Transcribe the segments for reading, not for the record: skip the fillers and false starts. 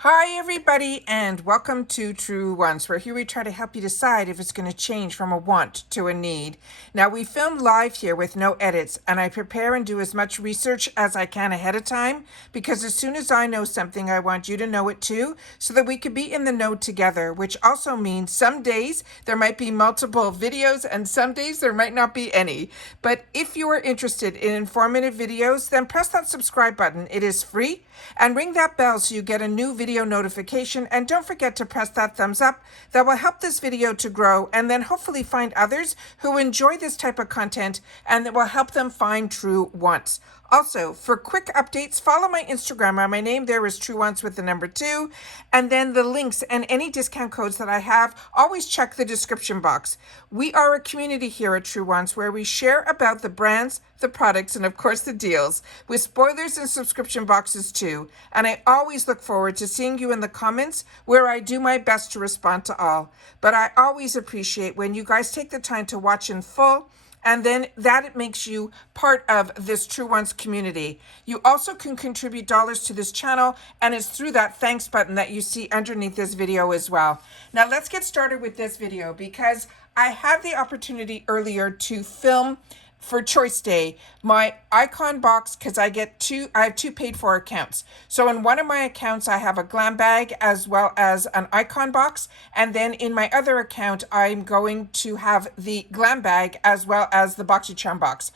Hi everybody and welcome to Truewants, where here we try to help you decide if it's going to change from a want to a need. Now we film live here with no edits, and I prepare and do as much research as I can ahead of time, because as soon as I know something I want you to know it too, so that we could be in the know together, which also means some days there might be multiple videos and some days there might not be any. But if you are interested in informative videos, then press that subscribe button. It is free, and ring that bell so you get a new video notification, and don't forget to press that thumbs up. That will help this video to grow and then hopefully find others who enjoy this type of content, and that will help them find Truewants. Also, for quick updates, follow my Instagram. My name there is Truewants with the number 2. And then the links and any discount codes that I have, always check the description box. We are a community here at Truewants where we share about the brands, the products, and of course the deals, with spoilers and subscription boxes too. And I always look forward to seeing you in the comments, where I do my best to respond to all. But I always appreciate when you guys take the time to watch in full, and then that it makes you part of this Truewants community. You also can contribute dollars to this channel, and it's through that thanks button that you see underneath this video as well. Now let's get started with this video, because I had the opportunity earlier to film for Choice Day my icon box, because I have two paid for accounts. So in one of my accounts I have a Glam Bag as well as an icon box, and then in my other account I'm going to have the Glam Bag as well as the Boxycharm box.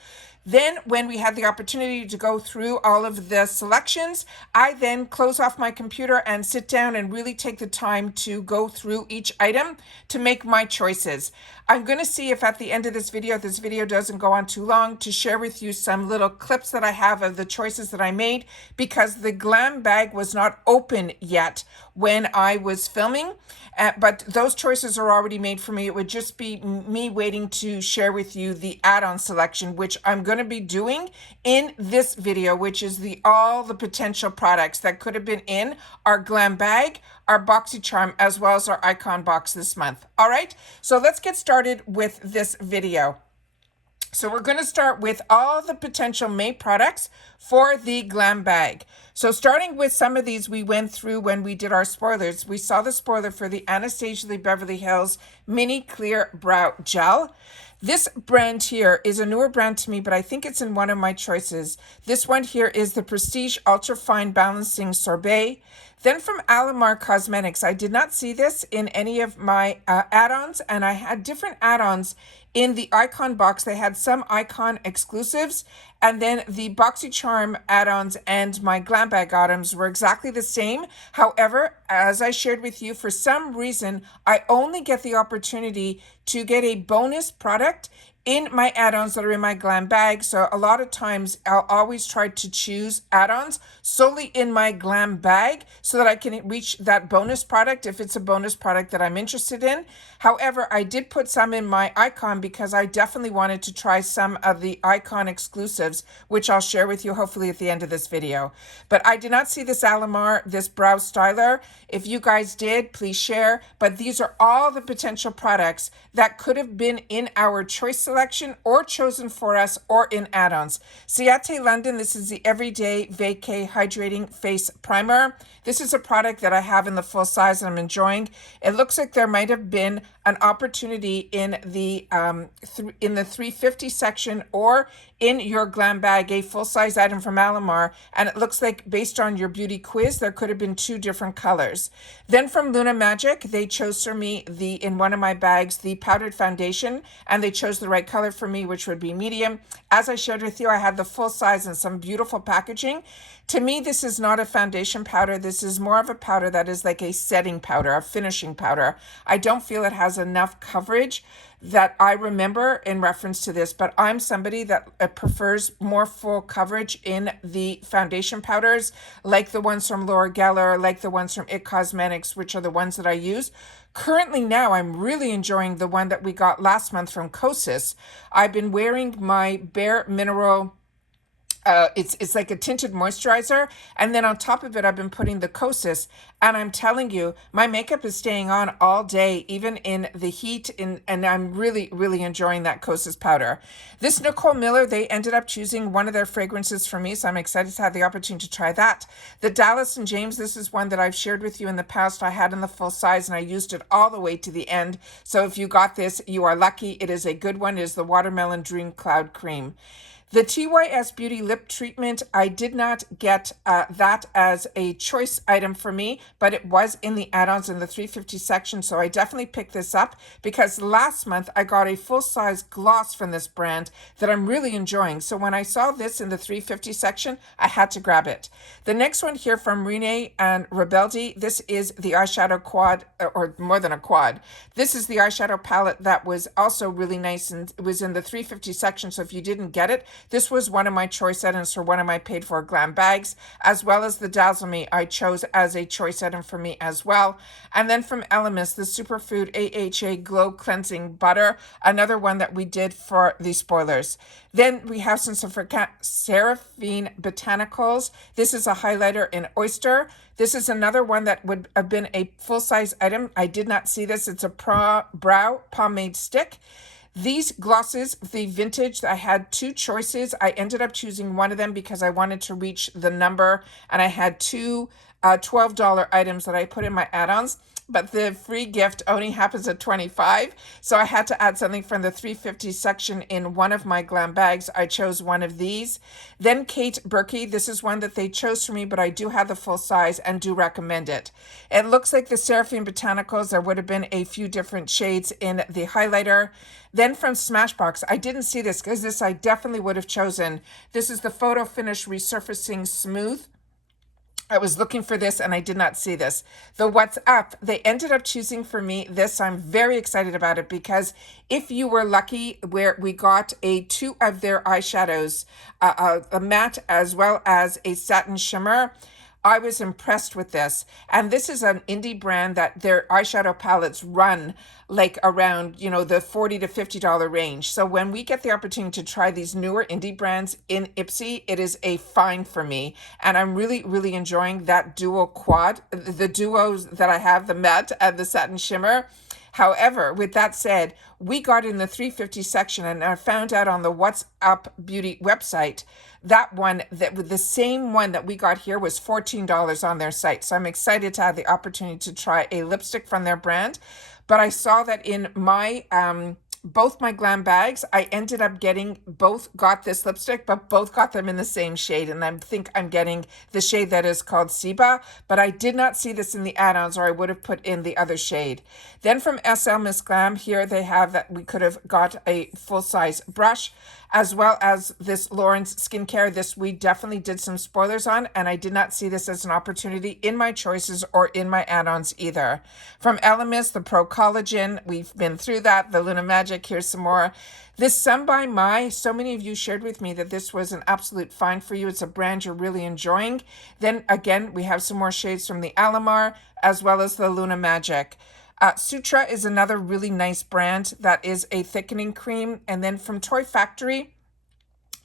Then when we had the opportunity to go through all of the selections, I then close off my computer and sit down and really take the time to go through each item to make my choices. I'm going to see if at the end of this video doesn't go on too long, to share with you some little clips that I have of the choices that I made, because the Glam Bag was not open yet when I was filming. But those choices are already made for me. It would just be me waiting to share with you the add-on selection, which I'm going to be doing in this video, which is all the potential products that could have been in our Glam Bag, our Boxycharm, as well as our icon box this month. All right, so let's get started with this video. So we're going to start with all the potential May products for the Glam Bag. So starting with some of these we went through when we did our spoilers. We saw the spoiler for the Anastasia Beverly Hills Mini Clear Brow Gel. This brand here is a newer brand to me, but I think it's in one of my choices. This one here is the Prestige Ultra Fine Balancing Sorbet. Then from Alamar Cosmetics, I did not see this in any of my add-ons, and I had different add-ons in the icon box. They had some icon exclusives, and then the Boxycharm add-ons and my Glam Bag items were exactly the same. However, as I shared with you, for some reason, I only get the opportunity to get a bonus product in my add-ons that are in my Glam Bag. So a lot of times I'll always try to choose add-ons solely in my Glam Bag so that I can reach that bonus product if it's a bonus product that I'm interested in. However, I did put some in my icon because I definitely wanted to try some of the icon exclusives, which I'll share with you hopefully at the end of this video. But I did not see this Alamar, this brow styler. If you guys did, please share. But these are all the potential products that could have been in our choice selection or chosen for us or in add-ons. Ciate London, this is the Everyday Vacay Hydrating Face Primer. This is a product that I have in the full size and I'm enjoying. It looks like there might have been an opportunity in the 350 section or in your Glam Bag, a full-size item from Alamar, and it looks like based on your beauty quiz, there could have been 2 different colors. Then from Luna Magic, they chose for me in one of my bags, the powdered foundation, and they chose the right color for me, which would be medium. As I shared with you, I had the full size and some beautiful packaging. To me, this is not a foundation powder. This is more of a powder that is like a setting powder, a finishing powder. I don't feel it has enough coverage that I remember in reference to this, but I'm somebody that prefers more full coverage in the foundation powders, like the ones from Laura Geller, like the ones from IT Cosmetics, which are the ones that I use. Currently now, I'm really enjoying the one that we got last month from Kosas. I've been wearing my Bare Mineral it's like a tinted moisturizer, and then on top of it I've been putting the Kosas, and I'm telling you, my makeup is staying on all day, even in the heat, and I'm really enjoying that Kosas powder. This Nicole Miller, they ended up choosing one of their fragrances for me, so I'm excited to have the opportunity to try that. The Dallas and James, this is one that I've shared with you in the past. I had in the full size and I used it all the way to the end, so if you got this, you are lucky. It is a good one. It is the Watermelon Dream Cloud Cream. The TYS Beauty Lip Treatment, I did not get that as a choice item for me, but it was in the add-ons in the 350 section, so I definitely picked this up because last month I got a full-size gloss from this brand that I'm really enjoying. So when I saw this in the 350 section, I had to grab it. The next one here from Rene and Rebeldi, this is the eyeshadow quad, or more than a quad. This is the eyeshadow palette that was also really nice, and it was in the 350 section, so if you didn't get it, this was one of my choice items for one of my paid for glam bags, as well as the Dazzle Me I chose as a choice item for me as well. And then from Elemis, the Superfood AHA Glow Cleansing Butter, another one that we did for the spoilers. Then we have some Seraphine Botanicals. This is a highlighter in Oyster. This is another one that would have been a full-size item. I did not see this. It's a brow pomade stick. These glosses, the vintage, I had two choices. I ended up choosing one of them because I wanted to reach the number, and I had two $12 items that I put in my add-ons, but the free gift only happens at $25, so I had to add something from the 350 section in one of my glam bags. I chose one of these. Then Kate Berkey, this is one that they chose for me, but I do have the full size and do recommend it. It looks like the Seraphine Botanicals, there would have been a few different shades in the highlighter. Then from Smashbox, I didn't see this because this I definitely would have chosen. This is the Photo Finish Resurfacing Smooth. I was looking for this and I did not see this. The What's Up, they ended up choosing for me this. I'm very excited about it because if you were lucky, where we got two of their eyeshadows, a matte as well as a satin shimmer, I was impressed with this. And this is an indie brand that their eyeshadow palettes run like around, the $40 to $50 range. So when we get the opportunity to try these newer indie brands in IPSY, it is a find for me. And I'm really enjoying that duo quad, the duos that I have, the matte and the satin shimmer. However, with that said, we got in the 350 section and I found out on the What's Up Beauty website, that one, that with the same one that we got here, was $14 on their site. So I'm excited to have the opportunity to try a lipstick from their brand. But I saw that in my both my glam bags, I ended up got this lipstick, but both got them in the same shade. And I think I'm getting the shade that is called Siba, but I did not see this in the add-ons, or I would have put in the other shade. Then from SL Miss Glam, here they have that we could have got a full-size brush, as well as this Lauren's Skincare. This we definitely did some spoilers on, and I did not see this as an opportunity in my choices or in my add-ons either. From Elemis, the Pro Collagen, we've been through that. The Luna Magic, here's some more. This Sun by My, so many of you shared with me that this was an absolute find for you. It's a brand you're really enjoying. Then again, we have some more shades from the Alamar, as well as the Luna Magic. Sutra is another really nice brand that is a thickening cream. And then from Toy Factory,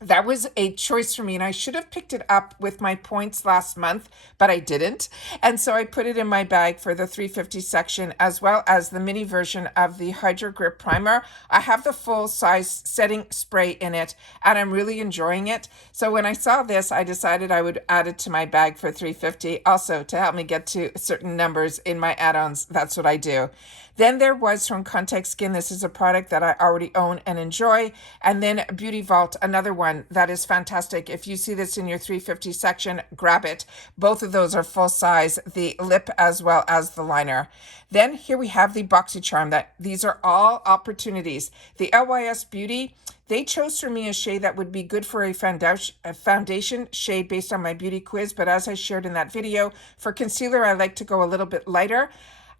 that was a choice for me, and I should have picked it up with my points last month, but I didn't. And so I put it in my bag for the 350 section, as well as the mini version of the Hydro Grip Primer. I have the full size setting spray in it, and I'm really enjoying it. So when I saw this, I decided I would add it to my bag for 350, also to help me get to certain numbers in my add-ons. That's what I do. Then there was from Contact Skin. This is a product that I already own and enjoy. And then Beauty Vault, another one that is fantastic. If you see this in your 350 section, grab it. Both of those are full size, the lip as well as the liner. Then here we have the Boxycharm. These are all opportunities. The LYS Beauty, they chose for me a shade that would be good for a foundation shade based on my beauty quiz. But as I shared in that video, for concealer, I like to go a little bit lighter.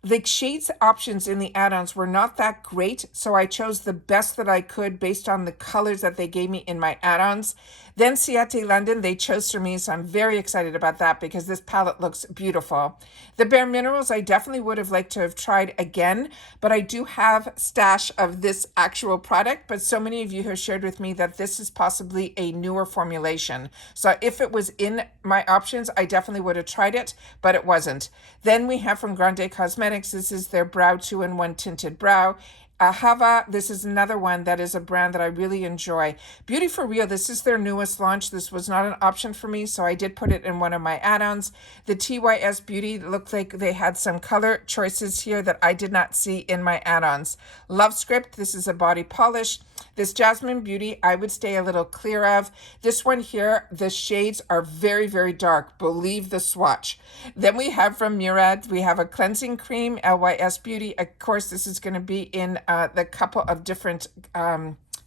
The shades options in the add-ons were not that great, so I chose the best that I could based on the colors that they gave me in my add-ons. Then Ciate London, they chose for me, so I'm very excited about that because this palette looks beautiful. The Bare Minerals, I definitely would have liked to have tried again, but I do have stash of this actual product, but so many of you have shared with me that this is possibly a newer formulation. So if it was in my options, I definitely would have tried it, but it wasn't. Then we have from Grande Cosmetics, this is their Brow 2-in-1 Tinted Brow. Hava, this is another one that is a brand that I really enjoy. Beauty for Real, this is their newest launch. This was not an option for me, so I did put it in one of my add-ons. The TYS Beauty looked like they had some color choices here that I did not see in my add-ons. Love Script, this is a body polish. This Jasmine Beauty, I would stay a little clear of. This one here, the shades are very, very dark. Believe the swatch. Then we have from Murad, we have a cleansing cream, LYS Beauty. Of course, this is going to be in the couple of different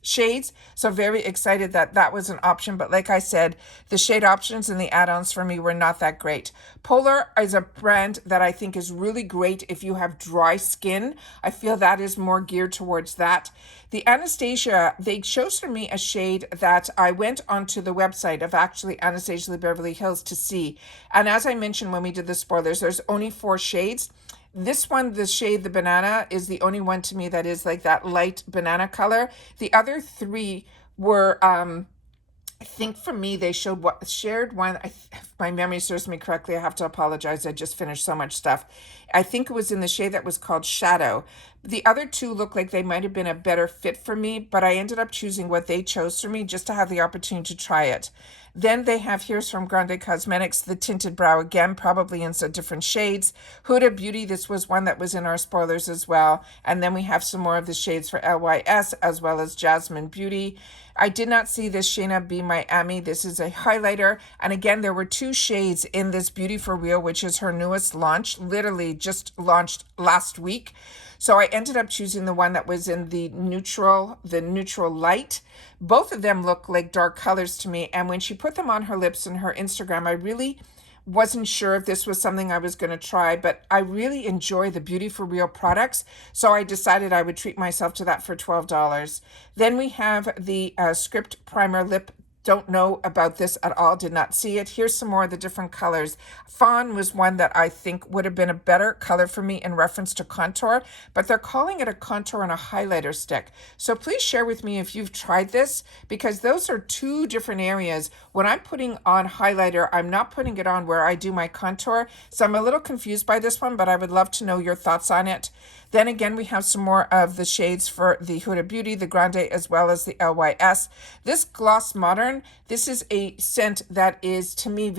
shades. So very excited that that was an option. But like I said, the shade options and the add-ons for me were not that great. Polar is a brand that I think is really great if you have dry skin. I feel that is more geared towards that. The Anastasia, they chose for me a shade that I went onto the website of actually Anastasia Beverly Hills to see. And as I mentioned when we did the spoilers, there's only 4 shades. This one, the shade, the banana, is the only one to me that is like that light banana color. The other 3 were, I think for me, they shared one. If my memory serves me correctly, I have to apologize. I just finished so much stuff. I think it was in the shade that was called Shadow. The other 2 look like they might have been a better fit for me, but I ended up choosing what they chose for me just to have the opportunity to try it. Then they have, here's from Grande Cosmetics, the Tinted Brow again, probably in some different shades. Huda Beauty, this was one that was in our spoilers as well. And then we have some more of the shades for LYS as well as Jasmine Beauty. I did not see this Shayna B Miami. This is a highlighter. And again, there were 2 shades in this Beauty for Real, which is her newest launch, literally just launched last week. So I ended up choosing the one that was in the neutral light. Both of them look like dark colors to me. And when she put them on her lips and her Instagram, I really wasn't sure if this was something I was going to try, but I really enjoy the Beauty for Real products. So I decided I would treat myself to that for $12. Then we have the Script Primer Lip. Don't know about this at all, did not see it. Here's some more of the different colors. Fawn was one that I think would have been a better color for me in reference to contour, but they're calling it a contour and a highlighter stick. So please share with me if you've tried this, because those are 2 different areas. When I'm putting on highlighter, I'm not putting it on where I do my contour. So I'm a little confused by this one, but I would love to know your thoughts on it. Then again, we have some more of the shades for the Huda Beauty, the Grande, as well as the LYS. This Gloss Modern, this is a scent that is, to me,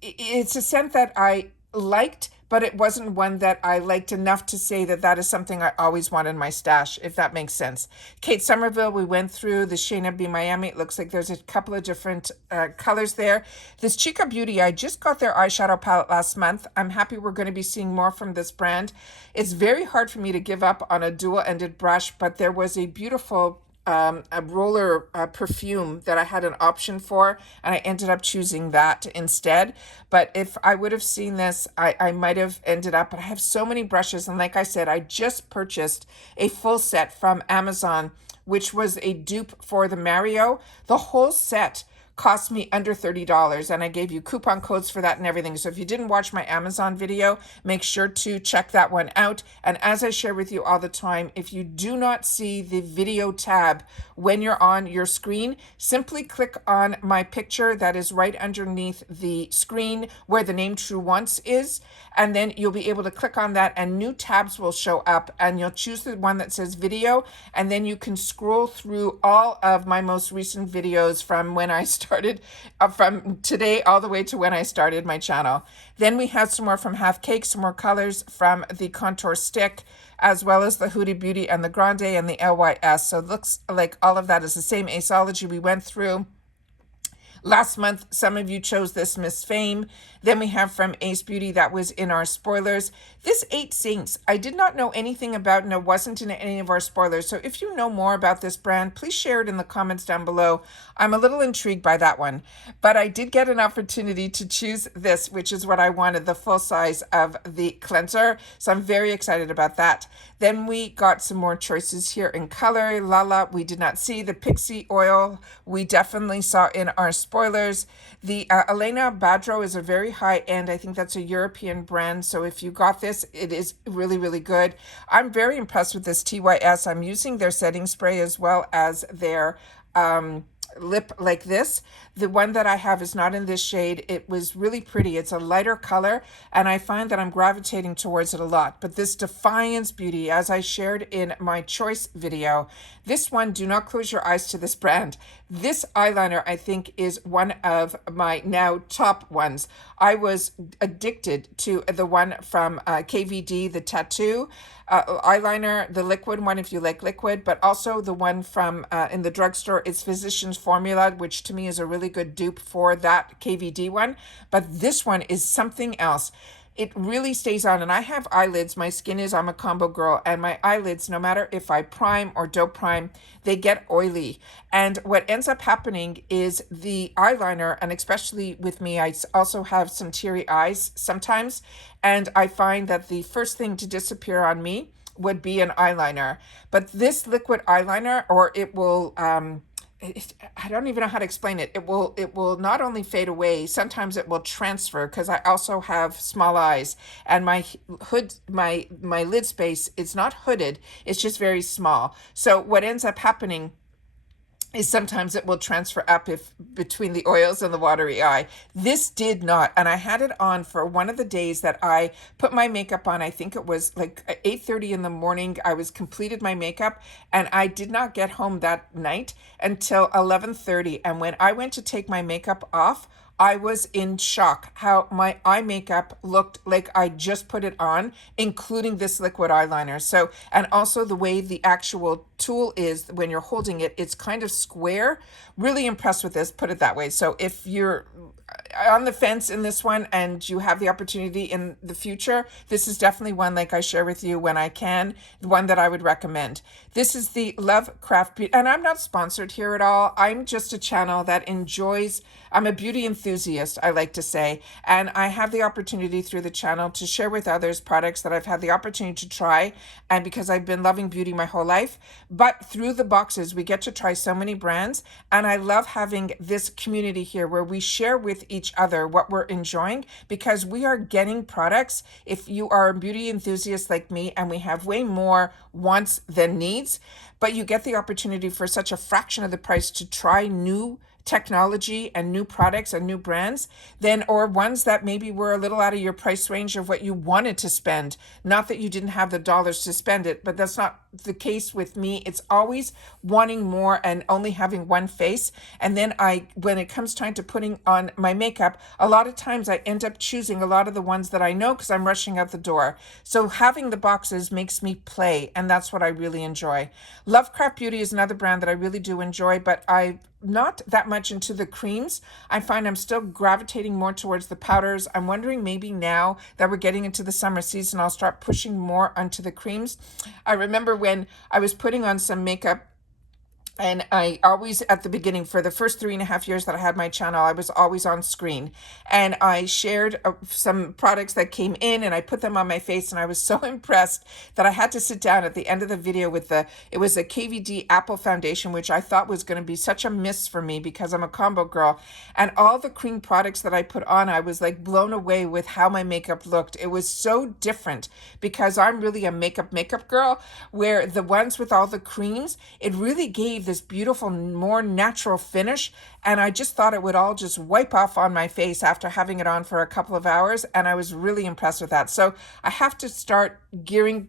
it's a scent that I liked, but it wasn't one that I liked enough to say that that is something I always want in my stash, if that makes sense. Kate Somerville, we went through the Shayna B Miami. It looks like there's a couple of different colors there. This Chica Beauty, I just got their eyeshadow palette last month. I'm happy we're going to be seeing more from this brand. It's very hard for me to give up on a dual-ended brush, but there was a beautiful a roller perfume that I had an option for, and I ended up choosing that instead. But if I would have seen this, I might have ended up, but I have so many brushes, and like I said, I just purchased a full set from Amazon, which was a dupe for the Mario. The whole set cost me under $30, and I gave you coupon codes for that and everything. So if you didn't watch my Amazon video, make sure to check that one out. And as I share with you all the time, if you do not see the video tab when you're on your screen, simply click on my picture that is right underneath the screen where the name Truewants is, and then you'll be able to click on that and new tabs will show up, and you'll choose the one that says video, and then you can scroll through all of my most recent videos from when I started, from today all the way to when I started my channel. Then we have some more from Half Cake, some more colors from the Contour Stick, as well as the Huda Beauty and the Grande and the LYS. So it looks like all of that is the same Aceology we went through. Last month, some of you chose this Miss Fame. Then we have from Ace Beauty that was in our spoilers. This Eight Saints, I did not know anything about and it wasn't in any of our spoilers. So if you know more about this brand, please share it in the comments down below. I'm a little intrigued by that one. But I did get an opportunity to choose this, which is what I wanted, the full size of the cleanser. So I'm very excited about that. Then we got some more choices here in color. Lala, we did not see. The Pixie oil, we definitely saw in our spoilers. The Elena Badro is a very high end. I think that's a European brand. So if you got this, it is really, really good. I'm very impressed with this TYS. I'm using their setting spray as well as their lip like this. The one that I have is not in this shade. It was really pretty. It's a lighter color and I find that I'm gravitating towards it a lot. But this Defiance Beauty, as I shared in my choice video, this one, do not close your eyes to this brand. This eyeliner, I think, is one of my now top ones. I was addicted to the one from KVD, the tattoo eyeliner, the liquid one if you like liquid, but also the one from in the drugstore. It's Physicians Formula, which to me is a really good dupe for that KVD one. But this one is something else. It really stays on, and I have eyelids. My skin is, I'm a combo girl, and my eyelids, no matter if I prime or don't prime, they get oily. And what ends up happening is the eyeliner, and especially with me, I also have some teary eyes sometimes, and I find that the first thing to disappear on me would be an eyeliner. But this liquid eyeliner, or it will I don't even know how to explain it. It will not only fade away, sometimes it will transfer, because I also have small eyes and my hood, my lid space is not hooded, it's just very small. So what ends up happening is sometimes it will transfer up if between the oils and the watery eye. This did not, and I had it on for one of the days that I put my makeup on. I think it was like 8:30 in the morning. I was completed my makeup and I did not get home that night until 11:30. And when I went to take my makeup off, I was in shock how my eye makeup looked like I just put it on, including this liquid eyeliner. So, and also the way the actual tool is when you're holding it, it's kind of square. Really impressed with this, put it that way. So if you're on the fence in this one and you have the opportunity in the future, this is definitely one, like I share with you when I can, the one that I would recommend. This is the Love Craft Beauty, and I'm not sponsored here at all. I'm just a channel that enjoys, I'm a beauty enthusiast, I like to say, and I have the opportunity through the channel to share with others products that I've had the opportunity to try, and because I've been loving beauty my whole life, but through the boxes, we get to try so many brands, and I love having this community here where we share with each other what we're enjoying, because we are getting products. If you are a beauty enthusiast like me, and we have way more wants than needs, but you get the opportunity for such a fraction of the price to try new technology and new products and new brands, then, or ones that maybe were a little out of your price range of what you wanted to spend. Not that you didn't have the dollars to spend it, but that's not the case with me. It's always wanting more and only having one face. And then when it comes time to putting on my makeup, a lot of times I end up choosing a lot of the ones that I know because I'm rushing out the door. So having the boxes makes me play, and that's what I really enjoy. Lovecraft Beauty is another brand that I really do enjoy, but I not that much into the creams. I find I'm still gravitating more towards the powders. I'm wondering maybe now that we're getting into the summer season, I'll start pushing more onto the creams. I remember when I was putting on some makeup, and I always, at the beginning, for the first 3.5 years that I had my channel, I was always on screen. And I shared some products that came in and I put them on my face. And I was so impressed that I had to sit down at the end of the video with it was a KVD Apple Foundation, which I thought was going to be such a miss for me because I'm a combo girl. And all the cream products that I put on, I was like blown away with how my makeup looked. It was so different because I'm really a makeup girl, where the ones with all the creams, it really gave this beautiful, more natural finish. And I just thought it would all just wipe off on my face after having it on for a couple of hours. And I was really impressed with that. So I have to start giving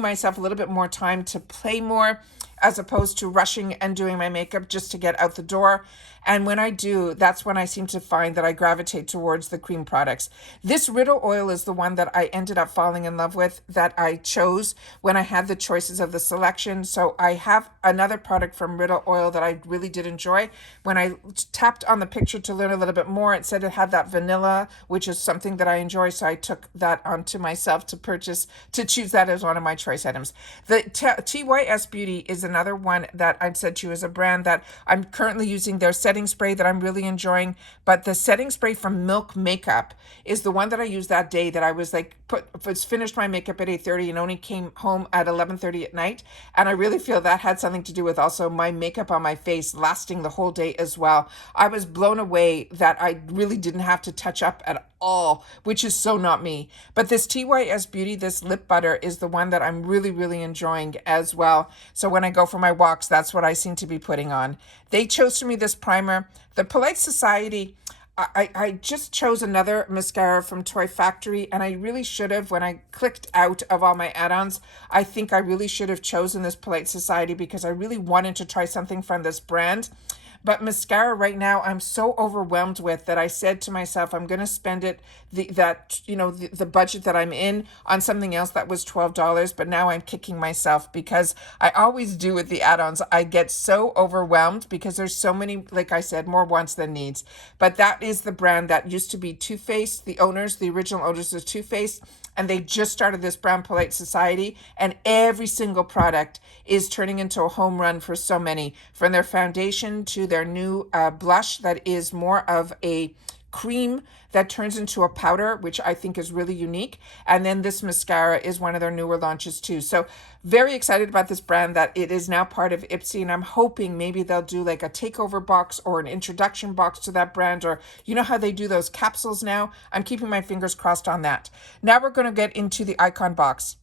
myself a little bit more time to play more, as opposed to rushing and doing my makeup just to get out the door. And when I do, that's when I seem to find that I gravitate towards the cream products. This Riddle oil is the one that I ended up falling in love with, that I chose when I had the choices of the selection. So I have another product from Riddle oil that I really did enjoy. When I tapped on the picture to learn a little bit more, it said it had that vanilla, which is something that I enjoy. So I took that onto myself to purchase, to choose that as one of my choice items. The TYS Beauty is another one that I've said to you is a brand that I'm currently using their setting spray that I'm really enjoying. But the setting spray from Milk Makeup is the one that I used that day that I was like, finished my makeup at 8:30 and only came home at 11:30 at night. And I really feel that had something to do with also my makeup on my face lasting the whole day as well. I was blown away that I really didn't have to touch up at all, which is so not me. But this TYS Beauty, this lip butter, is the one that I'm really enjoying as well. So when I go for my walks, that's what I seem to be putting on. They chose for me this primer. The Polite Society, I just chose another mascara from Toy Factory, and I really should have, when I clicked out of all my add-ons, I think I really should have chosen this Polite Society because I really wanted to try something from this brand. But mascara right now, I'm so overwhelmed with that I said to myself, I'm going to spend it, the budget that I'm in on something else that was $12. But now I'm kicking myself because I always do with the add-ons. I get so overwhelmed because there's so many, like I said, more wants than needs. But that is the brand that used to be Too Faced. The original owners of Too Faced. And they just started this brand, Polite Society, and every single product is turning into a home run for so many, from their foundation to their new blush that is more of a cream that turns into a powder, which I think is really unique. And then this mascara is one of their newer launches too. So very excited about this brand, that it is now part of IPSY, and I'm hoping maybe they'll do like a takeover box or an introduction box to that brand, or you know how they do those capsules now? I'm keeping my fingers crossed on that. Now we're going to get into the icon box.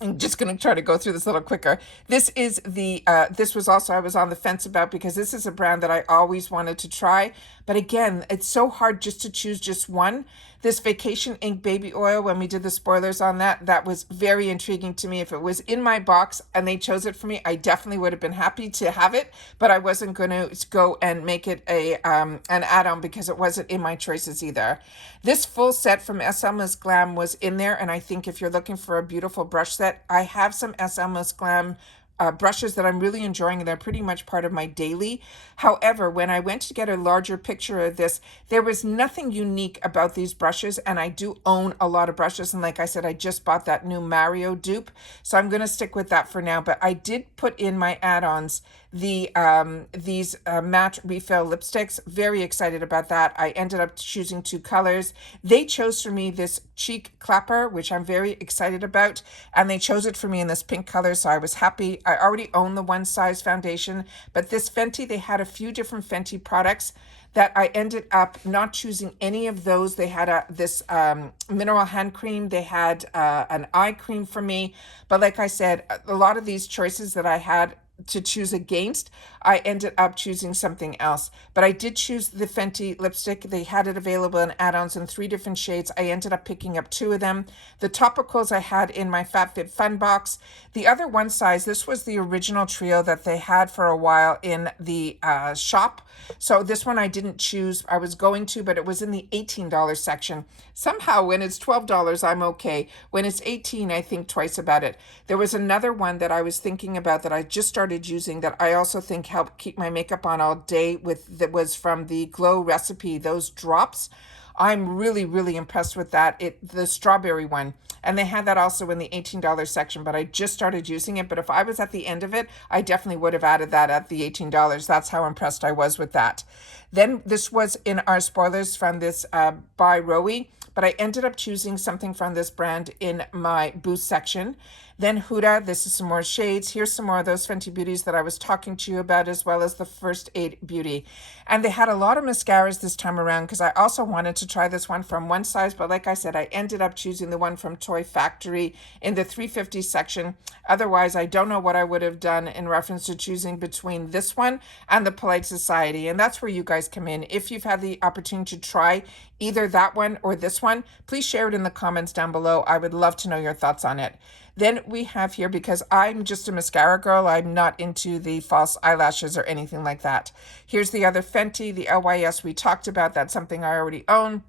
I'm just going to try to go through this a little quicker. This is this was also I was on the fence about, because this is a brand that I always wanted to try. But again, it's so hard just to choose just one. This Vacation Ink Baby Oil, when we did the spoilers on that, that was very intriguing to me. If it was in my box and they chose it for me, I definitely would have been happy to have it. But I wasn't going to go and make it an add-on because it wasn't in my choices either. This full set from SM Miss Glam was in there. And I think if you're looking for a beautiful brush set, I have some SM Miss Glam brushes that I'm really enjoying, and they're pretty much part of my daily. However, when I went to get a larger picture of this, there was nothing unique about these brushes, and I do own a lot of brushes, and like I said, I just bought that new Mario dupe, so I'm going to stick with that for now. But I did put in my add-ons these matte refill lipsticks. Very excited about that. I ended up choosing 2 colors. They chose for me this cheek clapper, which I'm very excited about, and they chose it for me in this pink color, so I was happy. I already own the One Size foundation, but this Fenty, they had a few different Fenty products that I ended up not choosing any of those. They had this mineral hand cream. They had an eye cream for me. But like I said, a lot of these choices that I had to choose against, I ended up choosing something else. But I did choose the Fenty lipstick. They had it available in add-ons in 3 different shades. I ended up picking up 2 of them. The topicals I had in my FabFitFun box. The other One Size, this was the original trio that they had for a while in the shop. So this one I didn't choose. I was going to, but it was in the $18 section. Somehow when it's $12, I'm okay. When it's $18, I think twice about it. There was another one that I was thinking about that I just started using that I also think helped keep my makeup on all day with, that was from the Glow Recipe, those drops. I'm really impressed with that. The strawberry one. And they had that also in the $18 section, but I just started using it. But if I was at the end of it, I definitely would have added that at the $18. That's how impressed I was with that. Then this was in our spoilers from this by Rowie, but I ended up choosing something from this brand in my boost section. Then Huda, this is some more shades. Here's some more of those Fenty Beauties that I was talking to you about, as well as the First Aid Beauty. And they had a lot of mascaras this time around, because I also wanted to try this one from One Size, but like I said, I ended up choosing the one from Toy Factory in the 350 section. Otherwise, I don't know what I would have done in reference to choosing between this one and the Polite Society. And that's where you guys come in. If you've had the opportunity to try either that one or this this one, please share it in the comments down below. I would love to know your thoughts on it. Then we have here, because I'm just a mascara girl, I'm not into the false eyelashes or anything like that. Here's the other Fenty, the LYS we talked about. That's something I already own.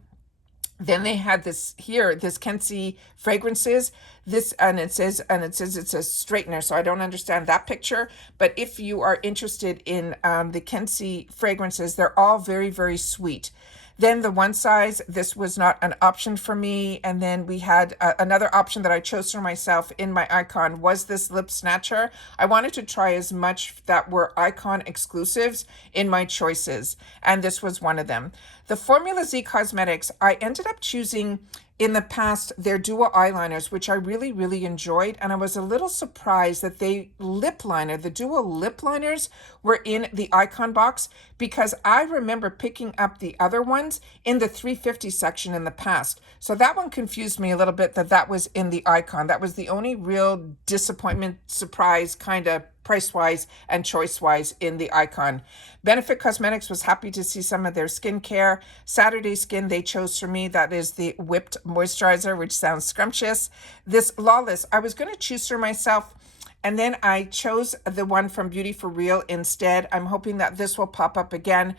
Then they had this here, this Kenzie fragrances, this, and it says it's a straightener. So I don't understand that picture. But if you are interested in the Kenzie fragrances, they're all very, very sweet. Then the one size, this was not an option for me. And then we had another option that I chose for myself in my Icon was this lip snatcher. I wanted to try as much that were Icon exclusives in my choices. And this was one of them. The Formula Z Cosmetics, I ended up choosing in the past their dual eyeliners, which I really, really enjoyed. And I was a little surprised that the dual lip liners were in the Icon box, because I remember picking up the other ones in the 350 section in the past. So that one confused me a little bit, that was in the Icon. That was the only real disappointment, surprise kind of price-wise and choice-wise in the Icon. Benefit Cosmetics was happy to see some of their skincare. Saturday Skin, they chose for me. That is the whipped moisturizer, which sounds scrumptious. This Lawless, I was going to choose for myself, and then I chose the one from Beauty for Real instead. I'm hoping that this will pop up again.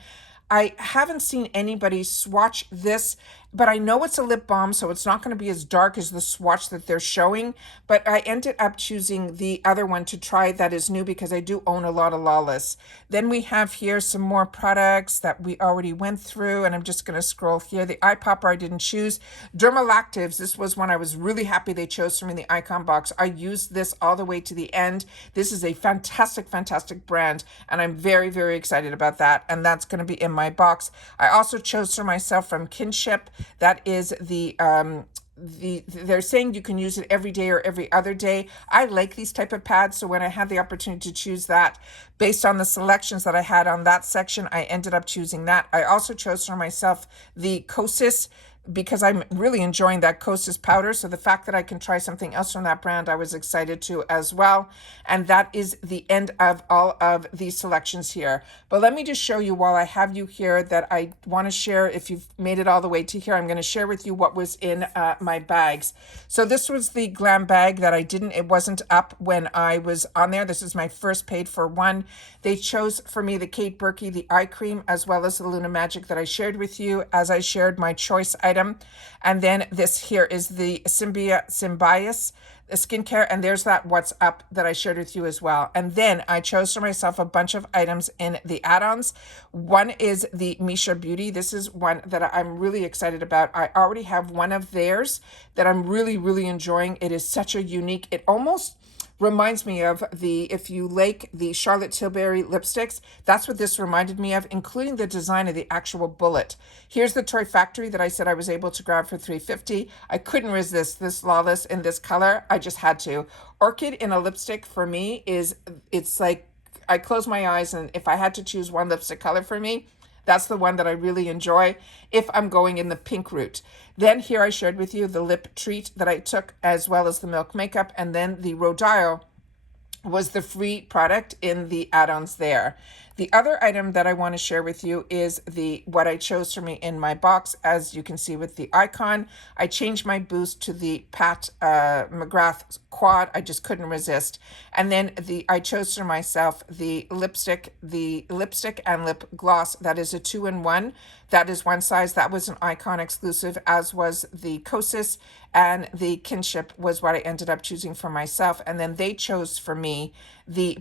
I haven't seen anybody swatch this, but I know it's a lip balm, so it's not going to be as dark as the swatch that they're showing. But I ended up choosing the other one to try that is new, because I do own a lot of Lawless. Then we have here some more products that we already went through, and I'm just going to scroll here. The Eye Popper I didn't choose. Dermalactives, this was one I was really happy they chose from in the Icon box. I used this all the way to the end. This is a fantastic, fantastic brand, and I'm very, very excited about that, and that's going to be in my box. I also chose for myself from Kinship. That is they're saying you can use it every day or every other day. I like these type of pads, so when I had the opportunity to choose that based on the selections that I had on that section, I ended up choosing that. I also chose for myself the Kosas, because I'm really enjoying that Kosas powder. So the fact that I can try something else from that brand, I was excited to as well. And that is the end of all of these selections here. But let me just show you, while I have you here, that I want to share. If you've made it all the way to here, I'm going to share with you what was in my bags. So this was the Glam Bag that it wasn't up when I was on there. This is my first paid for one. They chose for me the Kate Berkey, the eye cream, as well as the Luna Magic that I shared with you as I shared my choice item. And then this here is the Symbios skincare, and there's that What's Up that I shared with you as well. And then I chose for myself a bunch of items in the Addons. One is the Misha Beauty. This is one that I'm really excited about. I already have one of theirs that I'm really, really enjoying. It is such a unique, it almost reminds me of if you like the Charlotte Tilbury lipsticks, that's what this reminded me of, including the design of the actual bullet. Here's the Toy Factory that I said I was able to grab for $3.50. I couldn't resist this Lawless in this color. I just had to. Orchid in a lipstick for me it's like I close my eyes, and if I had to choose one lipstick color for me, that's the one that I really enjoy if I'm going in the pink route. Then here I shared with you the lip treat that I took, as well as the Milk Makeup, and then the Rodile was the free product in the Addons there. The other item that I want to share with you is what I chose for me in my box. As you can see with the Icon, I changed my boost to the Pat McGrath Quad. I just couldn't resist. And then I chose for myself the lipstick and lip gloss. That is a 2-in-1. That is one size. That was an Icon exclusive, as was the Kosas, and the Kinship was what I ended up choosing for myself. And then they chose for me the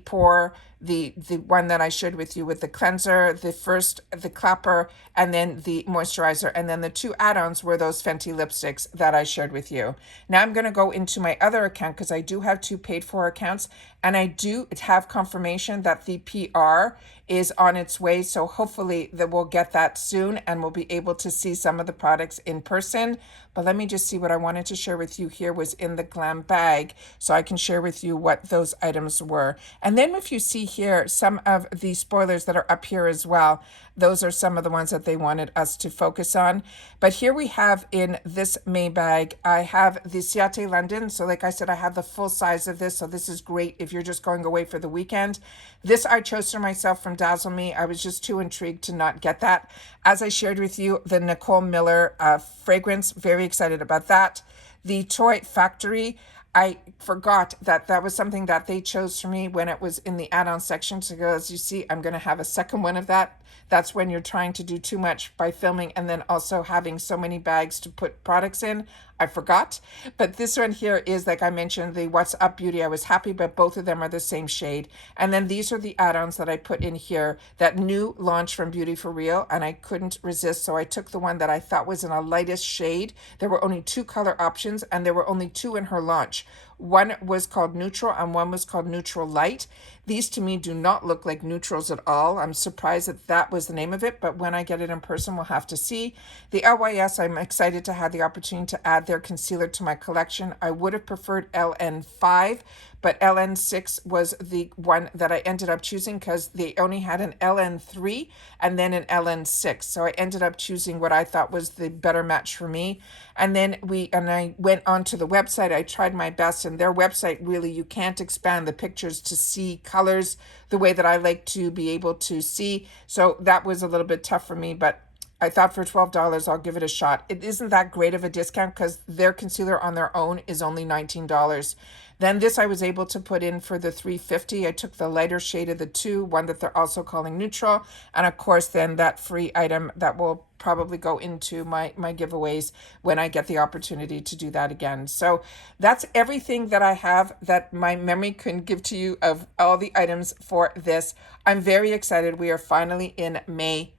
one that I shared with you with the cleanser, the clapper, and then the moisturizer. And then the two add-ons were those Fenty lipsticks that I shared with you. Now I'm going to go into my other account, because I do have two paid for accounts, and I do have confirmation that the PR is on its way. So hopefully that we'll get that soon, and we'll be able to see some of the products in person. But let me just see what I wanted to share with you here was in the Glam Bag, so I can share with you what those items were. And then if you see here, some of the spoilers that are up here as well. Those are some of the ones that they wanted us to focus on. But here we have in this May bag, I have the Ciate London. So like I said, I have the full size of this. So this is great if you're just going away for the weekend. This I chose for myself from Dazzle Me. I was just too intrigued to not get that. As I shared with you, the Nicole Miller fragrance, very excited about that. The Toy Factory, I forgot that that was something that they chose for me when it was in the add-on section. So as you see, I'm going to have a second one of that. That's when you're trying to do too much by filming and then also having so many bags to put products in. I forgot. But this one here is, like I mentioned, the What's Up Beauty. I was happy, but both of them are the same shade. And then these are the add-ons that I put in here, that new launch from Beauty for Real, and I couldn't resist. So I took the one that I thought was in a lightest shade. There were only 2 color options, and there were only 2 in her launch. One was called Neutral and one was called Neutral Light. These to me do not look like neutrals at all. I'm surprised that that was the name of it, but when I get it in person, we'll have to see. The LYS, I'm excited to have the opportunity to add their concealer to my collection. I would have preferred LN5, but LN6 was the one that I ended up choosing because they only had an LN3 and then an LN6. So I ended up choosing what I thought was the better match for me. And then I went onto the website. I tried my best, and their website, really, you can't expand the pictures to see colors the way that I like to be able to see. So that was a little bit tough for me, but I thought for $12, I'll give it a shot. It isn't that great of a discount because their concealer on their own is only $19. Then this I was able to put in for the $3.50. I took the lighter shade of the 2, one that they're also calling Neutral. And of course, then that free item that will probably go into my giveaways when I get the opportunity to do that again. So that's everything that I have that my memory can give to you of all the items for this. I'm very excited. We are finally in May.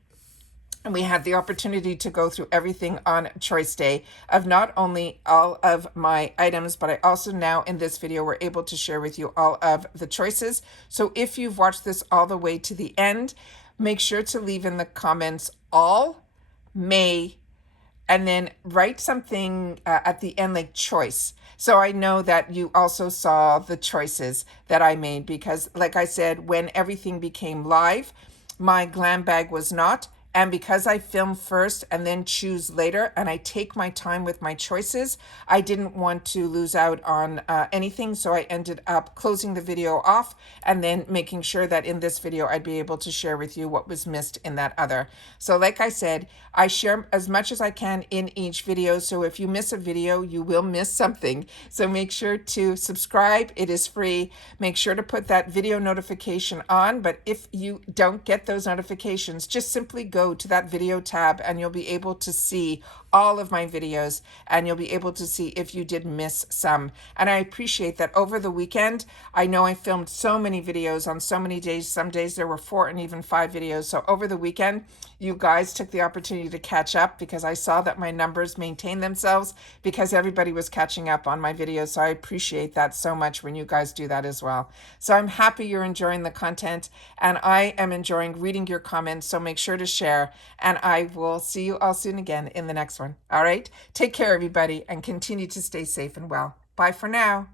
And we had the opportunity to go through everything on Choice Day of not only all of my items, but I also now in this video were able to share with you all of the choices. So if you've watched this all the way to the end, make sure to leave in the comments all, May, and then write something at the end like choice. So I know that you also saw the choices that I made because like I said, when everything became live, my Glam Bag was not. And because I film first and then choose later, and I take my time with my choices, I didn't want to lose out on anything. So I ended up closing the video off and then making sure that in this video, I'd be able to share with you what was missed in that other. So like I said, I share as much as I can in each video. So if you miss a video, you will miss something. So make sure to subscribe. It is free. Make sure to put that video notification on. But if you don't get those notifications, just simply go to that video tab and you'll be able to see all of my videos and you'll be able to see if you did miss some. And I appreciate that over the weekend, I know I filmed so many videos on so many days. Some days there were 4 and even 5 videos. So over the weekend, you guys took the opportunity to catch up because I saw that my numbers maintained themselves because everybody was catching up on my videos. So I appreciate that so much when you guys do that as well. So I'm happy you're enjoying the content and I am enjoying reading your comments. So make sure to share and I will see you all soon again in the next one. All right. Take care, everybody, and continue to stay safe and well. Bye for now.